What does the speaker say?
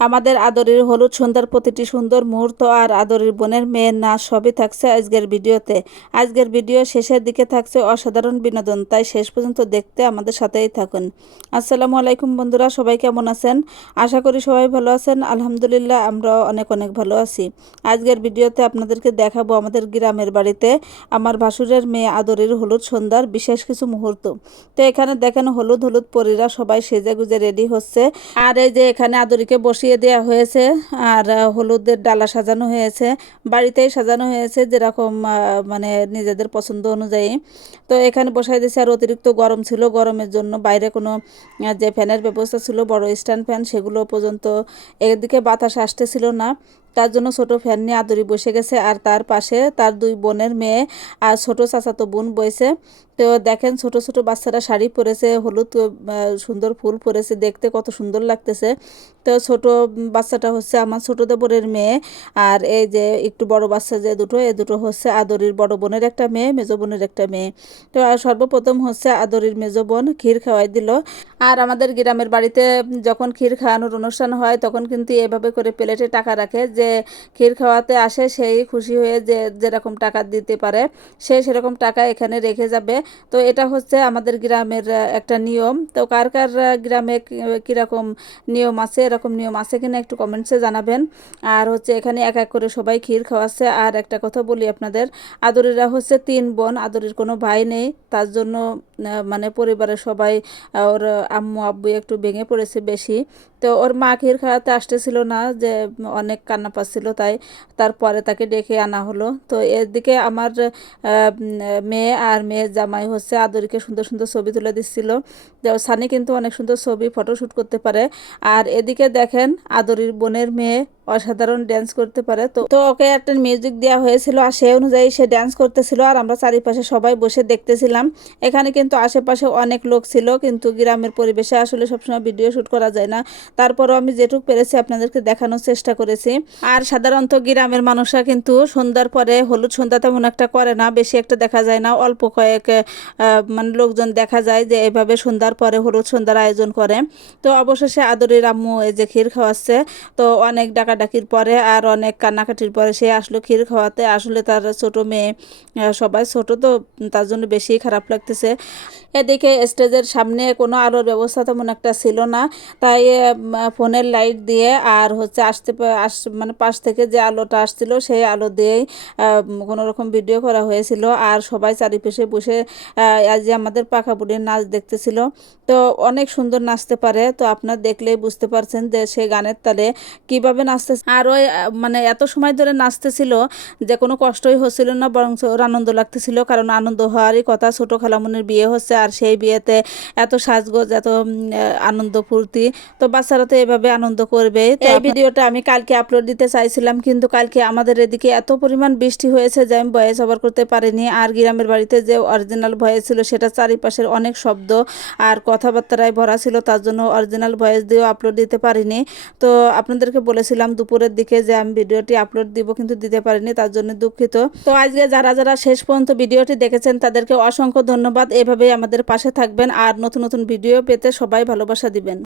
আমাদের আদরের হলুদ সন্ধ্যার প্রতিটি সুন্দর মুহূর্ত আর আদরের বোনের মেয়ের নাচ সবই থাকছে আজকের ভিডিওতে। আজকের ভিডিও শেষের দিকে থাকছে অসাধারণ বিনোদন, তাই শেষ পর্যন্ত দেখতে আমাদের সাথেই থাকুন। আসসালামু আলাইকুম বন্ধুরা, সবাই কেমন আছেন? আশা করি সবাই ভালো আছেন। আলহামদুলিল্লাহ, আমরাও অনেক অনেক ভালো আছি। আজকের ভিডিওতে আপনাদেরকে দেখাবো আমাদের গ্রামের বাড়িতে আমার ভাসুরের মেয়ে আদরের হলুদ সন্ধ্যার বিশেষ কিছু মুহূর্ত। তো এখানে দেখেন হলুদ হলুদ পরীরা সবাই সেজে গুজে রেডি হচ্ছে। আর এই যে এখানে আদরিকে বসিয়ে দেওয়া হয়েছে আর হলুদের ডালা সাজানো হয়েছে, বাড়িতেই সাজানো হয়েছে যেরকম মানে নিজেদের পছন্দ অনুযায়ী। তো এখানে বসাই দিয়েছে। আর অতিরিক্ত গরম ছিল, গরমের জন্য বাইরে কোনো যে ফ্যানের ব্যবস্থা ছিল বড় স্ট্যান্ড ফ্যান, সেগুলো পর্যন্ত এদিকে বাতাস আসতেছিল না। তার জন্য ছোট ফ্যান নিয়ে আদরি বসে গেছে। আর তার পাশে তার দুই বোনের মেয়ে আর ছোট চাচাতো বোন বইছে। তো দেখেন ছোট ছোট বাচ্চারা শাড়ি পরেছে, হলুদ সুন্দর ফুল পরেছে, দেখতে কত সুন্দর লাগতেছে। তো ছোট বাচ্চাটা হচ্ছে আমার ছোট দেবরের মেয়ে। আর এই যে একটু বড় বাচ্চা যে দুটো, এই দুটো হচ্ছে আদরির বড় বোনের একটা মেয়ে, মেজো বোনের একটা মেয়ে। তো সর্বপ্রথম হচ্ছে আদরির মেজো বোন ক্ষীর খাওয়াই দিল। আর আমাদের গ্রামের বাড়িতে যখন ক্ষীর খাওয়ানোর অনুষ্ঠান হয় তখন কিন্তু এভাবে করে প্লেটে টাকা রাখে, যে ক্ষীর খাওয়াতে আসে সেই খুশি হয়ে যে যেরকম টাকা দিতে পারে সে সেরকম টাকা এখানে রেখে যাবে। তো এটা হচ্ছে আমাদের গ্রামের একটা নিয়ম। তো কার কার গ্রামে কীরকম নিয়ম আছে, এরকম নিয়ম আছে কিনা একটু কমেন্টসে জানাবেন। আর হচ্ছে এখানে এক এক করে সবাই ক্ষীর খাওয়াচ্ছে। আর একটা কথা বলি আপনাদের, আদরিরা হচ্ছে 3 বোন, আদরির কোনো ভাই নেই। তার জন্য মানে পরিবারের সবাই ওর আম্মু আব্বু একটু ভেঙে পড়েছে বেশি। তো ওর মা ক্ষীর খাওয়াতে আসতেছিল না, যে অনেক কান্না পাচ্ছিল, তাই তারপরে তাকে ডেকে আনা হলো। তো এদিকে আমার মেয়ে আর মেয়ের জামাই হচ্ছে আদরিকে সুন্দর সুন্দর ছবি তুলে দিচ্ছিল। সানি কিন্তু অনেক সুন্দর ছবি ফটোশ্যুট করতে পারে। আর এদিকে দেখেন আদরির বোনের মেয়ে অসাধারণ ড্যান্স করতে পারে। তো তো ওকে একটা মিউজিক দেওয়া হয়েছিল আর সেই অনুযায়ী সে ড্যান্স করতেছিল। আর আমরা চারিপাশে সবাই বসে দেখতেছিলাম। এখানে কিন্তু আশেপাশে অনেক লোক ছিল, কিন্তু গ্রামের পরিবেশে আসলে সবসময় ভিডিও শ্যুট করা যায় না। তারপরও আমি যেটুকু পেরেছি আপনাদেরকে দেখানোর চেষ্টা করেছি। আর সাধারণত গ্রামের মানুষরা কিন্তু সন্ধ্যার পরে হলুদ সন্ধ্যা তেমন একটা করে না, বেশি একটা দেখা যায় না, অল্প কয়েক মানে লোকজন দেখা যায় যে এভাবে সন্ধ্যার পরে হলুদ সন্ধ্যার আয়োজন করে। তো অবশেষে আদরের আম্মু এই যে ক্ষীর খাওয়াচ্ছে। তো অনেক ডাকাডাকির পরে আর অনেক কান্নাকাটির পরে সে আসলো ক্ষীর খাওয়াতে। আসলে তার ছোট মেয়ে, সবাই ছোট, তো তার জন্য বেশি খারাপ লাগতেছে। এদিকে স্টেজের সামনে কোনো আলোর ব্যবস্থা তেমন একটা ছিল না, তাই ফোনের লাইট দিয়ে আর হচ্ছে মানে পাশ থেকে যে আলোটা আসছিল সেই আলো দিয়েই কোনো রকম ভিডিও করা হয়েছিল। আর সবাই চারিপাশে বসে আজ যে আমাদের পাখা বুড়ির নাচ দেখতেছিল। তো অনেক সুন্দর নাচতে পারে, তো আপনার দেখলেই বুঝতে পারছেন যে সে গানের তালে কিভাবে নাচতেছে। আর ওই মানে এত সময় ধরে নাচতেছিল যে কোনো কষ্টই হচ্ছিল না, বরং ওর আনন্দ লাগতেছিল, কারণ আনন্দ হওয়ারই কথা। ছোট খালামুনির বিয়ে হচ্ছে আর সেই বিয়েতে এত সাজগোজ, এত আনন্দ ফুর্তি, তো বাচ্চারা তো এভাবে আনন্দ করবে। তো এই ভিডিওটা আমি কালকে আপলোড দিতে চাইছিলাম, কিন্তু কালকে আমাদের এদিকে এত পরিমাণ বৃষ্টি হয়েছে যে আমি ভয়েস ওভার করতে পারিনি। আর গ্রামের বাড়িতে যে অরিজিনাল ভয়েস ছিল সেটা চারিপাশের অনেক শব্দ আর কথাবার্তায় ভরা ছিল, তার জন্য অরিজিনাল ভয়েস দিয়েও আপলোড দিতে পারিনি। তো আপনাদেরকে বলেছিলাম দুপুরের দিকে যে আমি ভিডিওটি আপলোড দিব, কিন্তু দিতে পারিনি, তার জন্য দুঃখিত। তো আজকে যারা যারা শেষ পর্যন্ত ভিডিওটি দেখেছেন তাদেরকে অসংখ্য ধন্যবাদ। এভাবেই আমাদের পাশে থাকবেন আর নতুন নতুন ভিডিও পেতে সবাই ভালোবাসা দিবেন।